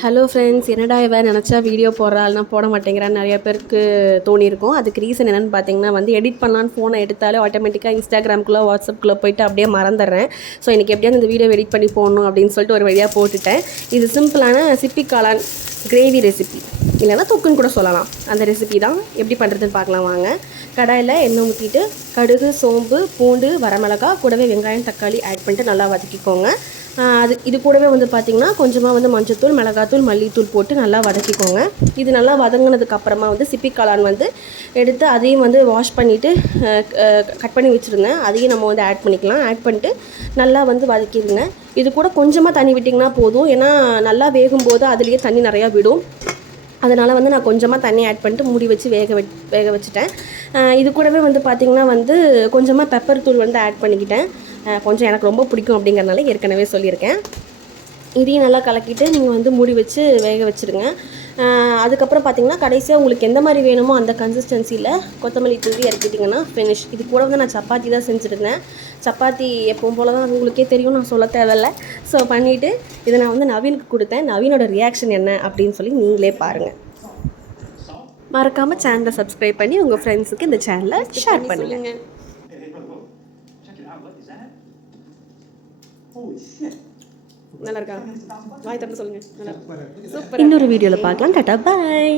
Hello friends, என்னடா இவன் நினச்சா வீடியோ போடுறாள்னா போட மாட்டேங்கிறான்னு நிறைய பேருக்கு தோணியிருக்கும். அதுக்கு ரீசன் என்னென்னு பார்த்தீங்கன்னா எடிட் பண்ணலான்னு ஃபோனை எடுத்தாலே ஆட்டோமேட்டிக்காக இன்ஸ்டாகிராம்குள்ளே வாட்ஸ்அப்புக்குள்ளே போயிட்டு அப்படியே மறந்துடுறேன். ஸோ இன்றைக்கி எப்படியாவது இந்த வீடியோ எடிட் பண்ணி போடணும் அப்படின்னு சொல்லிட்டு ஒரு வழியாக போட்டுட்டேன். இது சிம்பிளான சிப்பி காளான் கிரேவி ரெசிபி, இல்லைனா தொக்குன்னு கூட சொல்லலாம். அந்த ரெசிபி தான் எப்படி பண்ணுறதுன்னு பார்க்கலாம் வாங்க. கடாயில் எண்ணெய் ஊற்றிட்டு கடுகு, சோம்பு, பூண்டு, வரமிளகா கூடவே வெங்காயம், தக்காளி ஆட் பண்ணிட்டு நல்லா வதக்கிக்கோங்க. இது கூடவே பார்த்திங்கன்னா கொஞ்சமாக மஞ்சத்தூள், மிளகாத்தூள், மல்லித்தூள் போட்டு நல்லா வதக்கிக்கோங்க. இது நல்லா வதங்கினதுக்கப்புறமா சிப்பி காளான் எடுத்து அதையும் வாஷ் பண்ணிவிட்டு கட் பண்ணி வச்சுருந்தேன். அதையும் நம்ம ஆட் பண்ணிக்கலாம். ஆட் பண்ணிட்டு நல்லா வதக்கிடுங்க. இது கூட கொஞ்சமாக தண்ணி விட்டிங்கன்னா போதும். ஏன்னா நல்லா வேகும்போது அதுலேயே தண்ணி நிறையா விடும். அதனால் நான் கொஞ்சமாக தண்ணி ஆட் பண்ணிட்டு மூடி வச்சு வேக வச்சுட்டேன். இது கூடவே பார்த்திங்கன்னா கொஞ்சமாக பெப்பர் தூள் ஆட் பண்ணிக்கிட்டேன். கொஞ்சம் எனக்கு ரொம்ப பிடிக்கும் அப்படிங்கிறனால ஏற்கனவே சொல்லியிருக்கேன். இதையும் நல்லா கலக்கிட்டு நீங்கள் மூடி வச்சு வேக வச்சுருங்க. அதுக்கப்புறம் பார்த்திங்கன்னா கடைசியாக உங்களுக்கு எந்த மாதிரி வேணுமோ அந்த கன்சிஸ்டன்சியில் கொத்தமல்லி தூவி இறக்கிட்டிங்கன்னா ஃபினிஷ். இது கூட நான் சப்பாத்தி தான் செஞ்சுருந்தேன். சப்பாத்தி எப்பவும் போல தான் உங்களுக்கே தெரியும், நான் சொல்ல தேவையில்லை. ஸோ பண்ணிவிட்டு இதை நான் நவீனுக்கு கொடுத்தேன். நவீனோட ரியாக்ஷன் என்ன அப்படின்னு சொல்லி நீங்களே பாருங்கள். மறக்காமல் சேனலை சப்ஸ்கிரைப் பண்ணி உங்கள் ஃப்ரெண்ட்ஸுக்கு இந்த சேனலை ஷேர் பண்ணுங்கள். நல்லா இருக்கா? வாய் தட்டு சொல்லுங்கள். நல்லா சூப்பர். இன்னொரு வீடியோவில் பார்க்கலாம். டாடா, பாய்.